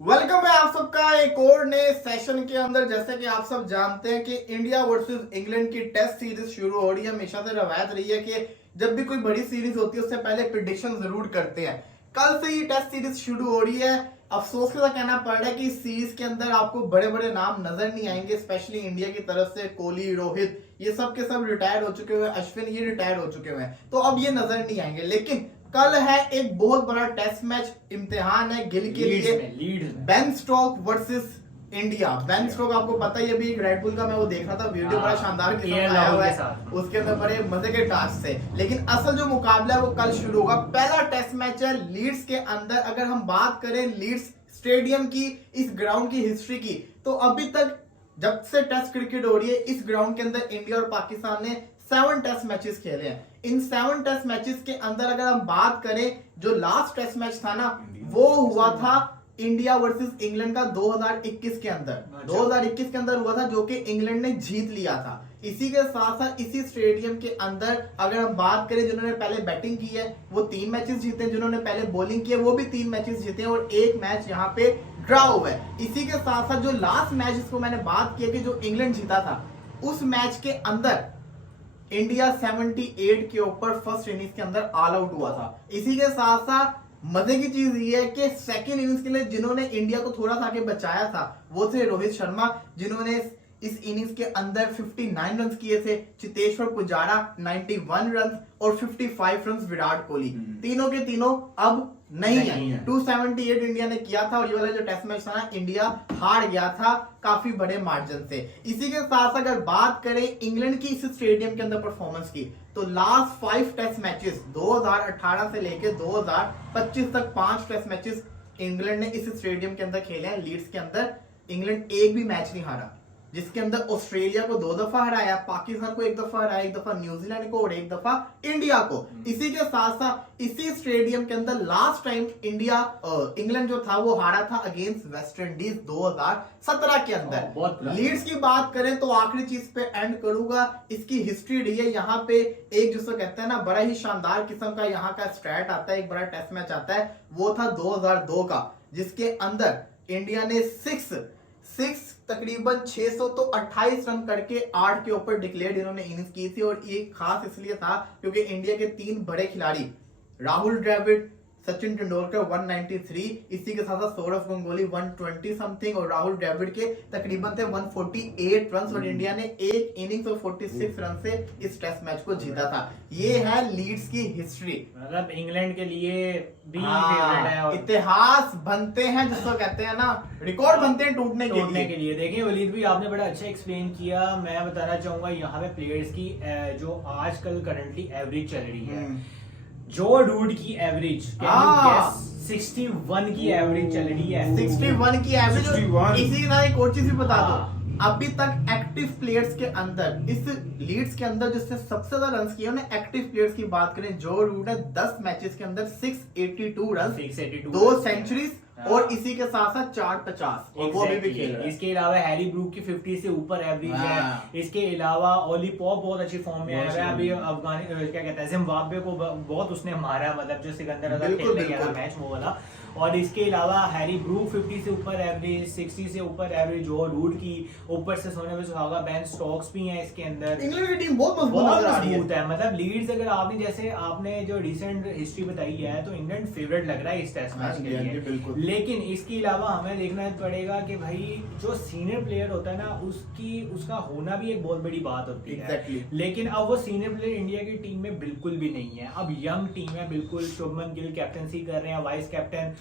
Welcome है आप सबका एक और नए सेशन के अंदर। जैसे कि आप सब जानते हैं कि इंडिया वर्सेस इंग्लैंड की टेस्ट सीरीज शुरू हो रही है। हमेशा से रवायत रही है कि जब भी कोई बड़ी सीरीज होती है उससे पहले प्रिडिक्शन जरूर करते हैं। कल से ही टेस्ट सीरीज शुरू हो रही है। अफसोस के साथ कहना पड़ रहा है कि इस सीरीज के अंदर आपको बड़े बड़े नाम नजर नहीं आएंगे, स्पेशली इंडिया की तरफ से। कोहली, रोहित, ये सब के सब रिटायर हो चुके हुए, अश्विन ये रिटायर हो चुके हुए हैं, तो अब ये नजर नहीं आएंगे। लेकिन कल है एक बहुत बड़ा टेस्ट मैच, इम्तिहान है गिल के लिए। Ben Stoke versus India. Ben Stoke आपको पता ही, अभी एक रेड बुल का मैं वो देख रहा था वीडियो, बड़ा शानदार किस्म का आया हुआ है, उसके अंदर बड़े मजे के टास्क थे। लेकिन असल जो मुकाबला है वो कल शुरू होगा। पहला टेस्ट मैच है लीड्स के अंदर। अगर हम बात करें लीड्स स्टेडियम की, इस ग्राउंड की हिस्ट्री की, तो अभी तक जब से टेस्ट क्रिकेट हो रही है इस ग्राउंड के अंदर इंडिया और पाकिस्तान ने 7 टेस्ट मैचेस खेले हैं। इन 7 टेस्ट मैचेस के अंदर अगर हम बात करें, जो लास्ट टेस्ट मैच था ना, वो हुआ था इंडिया वर्सेस इंग्लैंड का 2021 के अंदर। 2021 के अंदर हुआ था, जो कि इंग्लैंड ने जीत लिया था। इसी के साथ साथ इसी स्टेडियम के अंदर अगर हम बात करें, जिन्होंने पहले बैटिंग की है वो 3 मैचेस जीते हैं, जिन्होंने पहले बॉलिंग की है वो भी 3 मैचेस जीते हैं, और एक मैच यहाँ पे ड्रॉ हुआ है। इसी के साथ साथ जो लास्ट मैच जिसको मैंने बात की है कि जो इंग्लैंड जीता था, उस मैच के अंदर इंडिया 78 के ऊपर फर्स्ट इनिंग्स के अंदर ऑल आउट हुआ था। इसी के साथ साथ मजे की चीज ये है कि सेकंड इनिंग्स के लिए जिन्होंने इंडिया को थोड़ा सा आगे बचाया था वो थे रोहित शर्मा, जिन्होंने इस इनिंग्स के अंदर 59 रन किए थे। चेतेश्वर पुजारा 91 रन और 55 रन विराट कोहली, तीनों के तीनों अब नहीं है। 278 इंडिया ने किया था, और ये वाला जो टेस्ट मैच था ना, इंडिया हार गया था काफी बड़े मार्जिन से। इसी के साथ अगर बात करें इंग्लैंड की इस स्टेडियम के अंदर परफॉर्मेंस की, तो लास्ट 5 टेस्ट मैचेस 2018 से लेकर 2025 तक 5 टेस्ट मैचेस इंग्लैंड ने इस स्टेडियम के अंदर खेले हैं। लीड्स के अंदर इंग्लैंड एक भी मैच नहीं हारा, जिसके अंदर ऑस्ट्रेलिया को 2 दफा हराया, पाकिस्तान को 1 दफा हराया, 1 दफा न्यूजीलैंड को और 1 दफा इंडिया को। इसी के साथ साथ इसी स्टेडियम के अंदर लास्ट टाइम इंग्लैंड जो था वो हारा था अगेंस्ट वेस्ट इंडीज 2017 के अंदर। लीड्स की बात करें तो आखिरी चीज पे एंड करूंगा, इसकी हिस्ट्री रही है यहाँ पे एक, जिसको कहते हैं ना, बड़ा ही शानदार किस्म का यहाँ का स्टैट आता है, एक बड़ा टेस्ट मैच आता है, वो था 2002 का, जिसके अंदर इंडिया ने 6 तकरीबन 600 तो 28 रन करके 8 के ऊपर डिक्लेयर्ड इन्होंने इनिंग्स की थी। और ये खास इसलिए था क्योंकि इंडिया के 3 बड़े खिलाड़ी राहुल द्रविड़, सचिन तेंदुलकर 193, इसी के साथ साथ सौरव गंगोली 120 समथिंग, और राहुल द्रविड़ के तकरीबन थे 148 रन, और इंडिया ने एक इनिंग्स और 46 रन से इस टेस्ट मैच को जीता था। ये है लीड्स की हिस्ट्री। मतलब इंग्लैंड के लिए भी फेवरेट है, और इतिहास बनते हैं, जिसको कहते हैं ना, रिकॉर्ड बनते हैं टूटने के लिए। देखिए वलीद भी आपने बड़ा अच्छा एक्सप्लेन किया। मैं बताना चाहूंगा यहाँ पे प्लेयर्स की जो आजकल करंटली एवरेज चल रही है, जो रूट की एवरेज 61 की एवरेज चल रही है। 61 की एवरेज। इसी तरह एक और चीज भी बता दो, अभी तक एक्टिव प्लेयर्स के अंदर इस लीड्स के अंदर जिसने सबसे ज्यादा रन किए, उन्हें एक्टिव प्लेयर्स की बात करें, जो रूट है 10 मैचेस के अंदर 682 रन, 2 सेंचुरीज, और इसी के साथ साथ 450, और वो भी खेल रहा है। इसके अलावा हैरी ब्रूक की 50 से ऊपर एवरेज है। इसके अलावा ओली पॉप बहुत अच्छी फॉर्म में आया है। अभी क्या कहते हैं, जिम्बाब्वे को बहुत उसने मारा, मतलब जो सिकंदर अगर खेलने गया मैच वो वाला। और इसके अलावा हैरी ब्रूक 50 से ऊपर एवरेज, 60 से ऊपर एवरेज, जो रूट की ऊपर से सोने में सुहागा। बेन स्टोक्स भी हैं इसके अंदर। इंग्लैंड की टीम बहुत मजबूत है। मतलब लीड्स, अगर आपने जैसे आपने जो रिसेंट हिस्ट्री बताई है, तो इंग्लैंड फेवरेट लग रहा है इस टेस्ट मैच के लिए। लेकिन इसके अलावा हमें देखना पड़ेगा कि भाई जो सीनियर प्लेयर होता है ना, उसका होना भी एक बहुत बड़ी बात होती है। लेकिन अब वो सीनियर प्लेयर इंडिया की टीम में बिल्कुल भी नहीं है। अब यंग टीम है बिल्कुल। शुभमन गिल कैप्टनसी कर रहे हैं, वाइस कैप्टन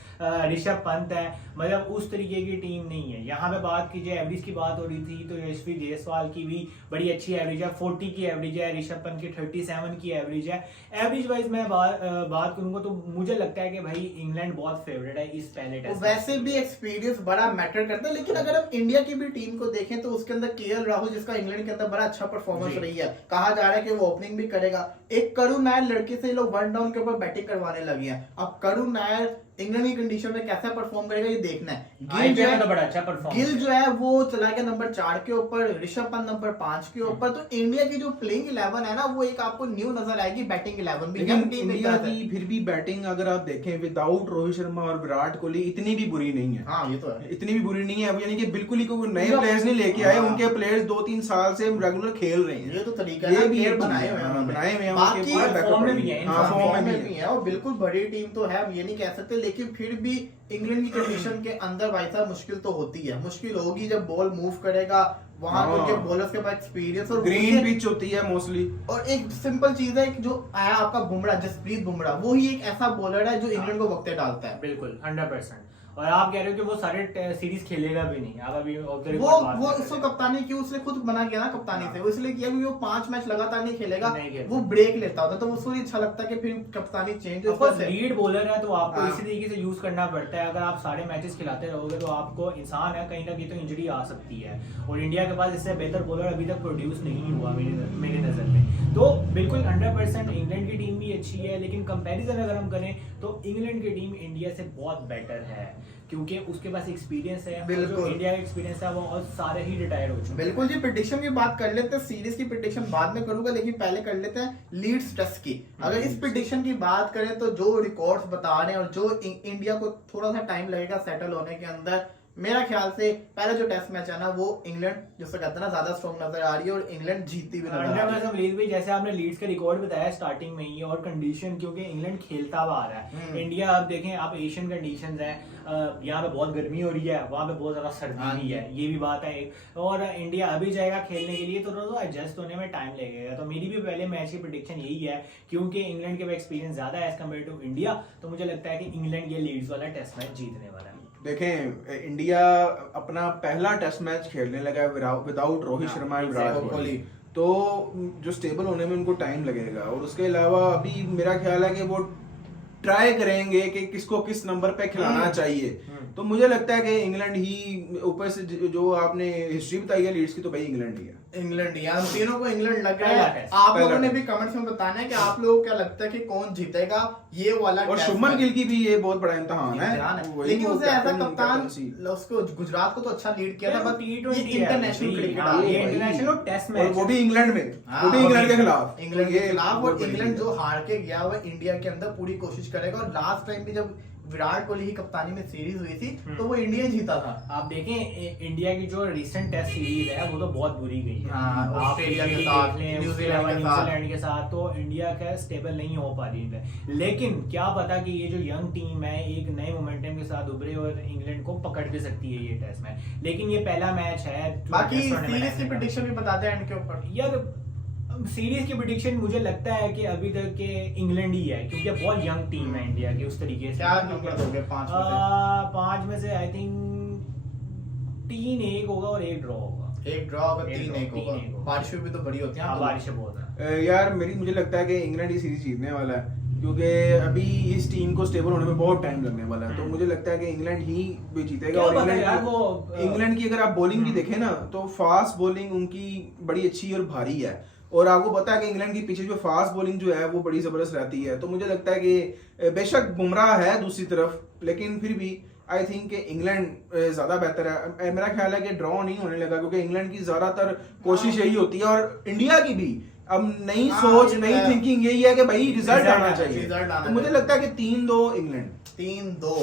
ऋषभ पंत है, मतलब उस तरीके की टीम नहीं है। यहाँ पे बात कीजिए, एवरेज की बात हो रही थी, तो यशस्वी जायसवाल की भी बड़ी अच्छी एवरेज है, 40 की एवरेज है। ऋषभ पंत की 37 की एवरेज है। एवरेज वाइज मैं बात करूंगा तो मुझे लगता है कि भाई इंग्लैंड बहुत फेवरेट है इस पहले टेस्ट। वैसे भी एक्सपीरियंस बड़ा मैटर करता है, लेकिन अगर हम इंडिया की भी टीम को देखें तो उसके अंदर केएल राहुल, जिसका इंग्लैंड के अंदर बड़ा अच्छा परफॉर्मेंस रही है, कहा जा रहा है कि वो ओपनिंग भी करेगा। एक करुण नायर लड़के से लोग 1 डाउन के ऊपर बैटिंग करवाने लगे हैं। अब करुण नायर इंग्लैंड की कंडीशन में कैसा परफॉर्म करेगा ये देखना है। IPL में तो बड़ा अच्छा परफॉर्म गिल जो है वो चला गया नंबर 4 के ऊपर, ऋषभ पंत नंबर 5 के ऊपर। तो इंडिया की जो प्लेइंग 11 है ना, वो एक आपको न्यू नजर आएगी, बैटिंग 11 भी। लेकिन इंडिया की फिर भी बैटिंग अगर आप देखें विदाउट रोहित शर्मा और विराट कोहली इतनी भी बुरी नहीं है। हाँ, ये तो है, इतनी भी बुरी नहीं है। अब यानी कि बिल्कुल ही कोई नए प्लेयर्स नहीं लेके आए, उनके प्लेयर्स 2-3 साल से रेगुलर खेल रहे हैं। ये तो तरीका ये है, भी बनाए हुए हैं, बनाए हुए हैं, बाकी उनके पूरे फॉर्म में बैकअप भी है, हाँ, फॉर्म में भी है और बिल्कुल बड़ी टीम तो है, हम ये नहीं कह सकते। लेकिन फिर भी इंग्लैंड की कंडीशन के अंदर भाई साहब मुश्किल तो होती है, मुश्किल होगी जब बॉल मूव करेगा वहां हाँ। उनके बॉलर्स के पास एक्सपीरियंस और ग्रीन पिच होती है मोस्टली। और एक सिंपल चीज है कि जो आया आपका बुमराह, जसप्रीत बुमराह, वो ही एक ऐसा बॉलर है जो इंग्लैंड को वक्ते डालता है। बिल्कुल 100%। और आप कह रहे हो कि वो सारे सीरीज खेलेगा भी नहीं, आप अभी वो उसको कप्तानी क्यों, उसने खुद मना किया ना कप्तानी से, वो इसलिए किया क्योंकि वो 5 मैच लगातार नहीं खेलेगा, वो ब्रेक लेता होता, तो उसको नहीं अच्छा लगता कि फिर कप्तानी चेंज हो। लीड बॉलर है तो आपको हाँ। इसी तरीके से यूज करना पड़ता है। अगर आप सारे मैचेस खिलाते रहोगे तो आपको इंसान है कहीं ना कहीं तो इंजरी आ सकती है, और इंडिया के पास इससे बेहतर बॉलर अभी तक प्रोड्यूस नहीं हुआ मेरी नजर में। तो बिल्कुल 100% इंग्लैंड की टीम भी अच्छी है, लेकिन कंपैरिजन अगर हम करें तो इंग्लैंड की टीम इंडिया से बहुत बेटर है, क्योंकि उसके पास एक्सपीरियंस है। जो इंडिया का एक्सपीरियंस है वो और सारे ही रिटायर हो चुके हैं। बिल्कुल जी, प्रेडिक्शन की बात कर लेते हैं, सीरीज की प्रेडिक्शन बाद में करूंगा, लेकिन पहले कर लेते हैं लीड्स टेस्ट की। अगर इस प्रेडिक्शन की बात करें तो जो रिकॉर्ड्स बता रहे हैं और जो इंडिया को थोड़ा सा टाइम लगेगा सेटल होने के अंदर, मेरा ख्याल से पहला जो टेस्ट मैच है ना वो इंग्लैंड जिसको कहते हैं ना ज्यादा स्ट्रॉन्ग नजर आ रही है और इंग्लैंड जीतती भी नजर आ रही है। जैसे आपने लीड्स का रिकॉर्ड बताया स्टार्टिंग में ही, और कंडीशन क्योंकि इंग्लैंड खेलता हुआ आ रहा है। इंडिया आप देखें, आप एशियन कंडीशंस है, यहाँ पे बहुत गर्मी हो रही है, वहाँ पे बहुत ज्यादा सर्दी भी है, ये भी बात है एक। और इंडिया अभी जाएगा खेलने के लिए तो एडजस्ट होने में टाइम लगेगा। तो मेरी भी पहले मैच की प्रेडिक्शन यही है, क्योंकि इंग्लैंड के एक्सपीरियंस ज्यादा है एज कम्पेयर टू इंडिया, तो मुझे लगता है कि इंग्लैंड ये लीड्स वाला टेस्ट मैच जीतने वाला है। देखें इंडिया अपना पहला टेस्ट मैच खेलने लगा है विदाउट रोहित शर्मा और विराट कोहली, तो जो स्टेबल होने में उनको टाइम लगेगा। और उसके अलावा अभी मेरा ख्याल है कि वो ट्राई करेंगे कि किसको किस नंबर पे खिलाना चाहिए। तो मुझे लगता है कि इंग्लैंड ही ऊपर से जो आपने हिस्ट्री बताई है लीड्स की, तो भाई इंग्लैंड ही है। इंग्लैंड ही, हम तीनों को इंग्लैंड लग रहा है। आप लोगों ने भी कमेंट्स में बताना है कि आप लोगों को क्या लगता है कि कौन जीतेगा ये वाला। और शुभमन गिल की भी ये बहुत बड़ा इम्तिहान है, लेकिन उसे ऐसा कप्तान उसको गुजरात को तो अच्छा लीड किया था, but international international test match, वो भी इंग्लैंड में, वो भी इंग्लैंड के खिलाफ, इंग्लैंड के खिलाफ। और इंग्लैंड जो हार के गया वो इंडिया के अंदर पूरी कोशिश करेगा। और लास्ट टाइम भी जब विराट कोहली की कप्तानी में सीरीज हुई थी तो वो इंडिया जीता था। आप देखें इंडिया की जो रिसेंट टेस्ट सीरीज है वो तो बहुत बुरी गई है। ऑस्ट्रेलिया के साथ, न्यूजीलैंड के साथ, तो इंडिया का स्टेबल नहीं हो पा रही है। लेकिन क्या पता कि ये जो यंग टीम है एक नए मोमेंटम के साथ उभरे और इंग्लैंड को पकड़ भी सकती है ये टेस्ट मैच। लेकिन ये पहला मैच है। बाकी सीरीज की प्रेडिक्शन भी बताते हैं एंड के ऊपर। यार सीरीज की प्रेडिक्शन मुझे लगता है कि अभी तक के इंग्लैंड ही है, क्योंकि बहुत यंग टीम है इंडिया की उस तरीके से। क्या नंबर दोगे 5 में से? आई थिंक 3-1 होगा और 1 ड्रॉ होगा। 1 ड्रॉ होगा, 3-1 होगा। बारिशें भी तो बड़ी होती हैं। बारिशें बहुत है यार। मुझे लगता है कि इंग्लैंड ये सीरीज जीतने वाला है, क्योंकि अभी इस टीम को स्टेबल होने में बहुत टाइम लगने वाला है। तो मुझे लगता है कि इंग्लैंड ही भी जीतेगा। और इंग्लैंड की अगर आप बॉलिंग भी देखें ना, तो फास्ट बॉलिंग उनकी बड़ी अच्छी और भारी है। और आपको पता है कि इंग्लैंड की पीछे जो फास्ट बॉलिंग जो है वो बड़ी जबरदस्त रहती है। तो मुझे लगता है कि बेशक बुमराह है दूसरी तरफ, लेकिन फिर भी आई थिंक कि इंग्लैंड ज्यादा बेहतर है। मेरा ख्याल है कि ड्रॉ नहीं होने लगा, क्योंकि इंग्लैंड की ज्यादातर कोशिश यही होती है, और इंडिया की भी अब नई सोच, नई थिंकिंग यही है कि भाई रिजल्ट आना चाहिए। तो मुझे लगता है कि 3-2 इंग्लैंड। 3-2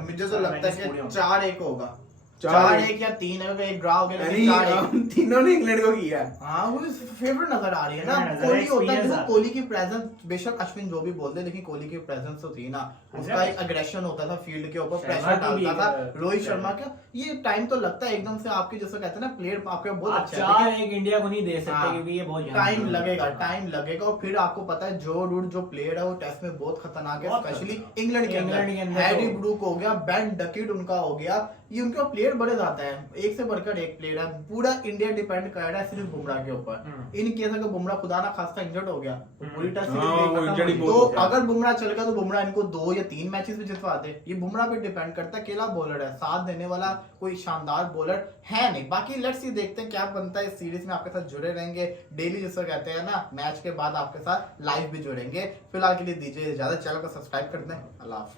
मुझे तो लगता है कि 4-1 होगा। 4-1 या 3 एक ड्रॉ हो गया। तीनों ने इंग्लैंड को किया। हाँ, वो फेवरेट नजर आ रही है ना। कोहली होता है, देखो कोहली की प्रेजेंस, बेशक अश्विन जो भी बोलते हैं, लेकिन कोहली की प्रेजेंस तो थी ना। उसका एक अग्रेशन होता था फील्ड के ऊपर, प्रेशर डालता था। रोहित शर्मा का ये टाइम तो लगता है एकदम से आपके जैसे कहते हैं ना प्लेयर आपके बहुत अच्छा है, लेकिन इंडिया को नहीं दे सकते क्योंकि ये बहुत टाइम लगेगा। और फिर आपको पता है जो रूट जो प्लेयर है वो टेस्ट में बहुत खतरनाक है, स्पेशली इंग्लैंड के अंदर। हैरी ब्रूक हो गया, बेन डकेट उनका हो गया, ये उनके प्लेयर बड़े ज्यादा है, एक से बढ़कर एक प्लेयर है। पूरा इंडिया डिपेंड कर रहा है सिर्फ बुमराह के ऊपर। इन केस अगर बुमराह खुदा ना खास्ता इंजर्ड हो गया तो पूरी टेस्ट सीरीज, तो अगर बुमराह चलेगा तो बुमराह इनको 2 या 3 मैचेस में जितवा दे। ये बुमराह पे डिपेंड करता है, अकेला बॉलर है, साथ देने वाला कोई शानदार बॉलर है नहीं। बाकी लेट्स सी देखते हैं क्या बनता है इस सीरीज में। आपके साथ जुड़े रहेंगे डेली, जिसको कहते हैं ना मैच के बाद आपके साथ लाइव भी जुड़ेंगे। फिलहाल के लिए दीजिए इजाजत, चैनल को सब्सक्राइब कर दें। अल्लाह हाफिज़।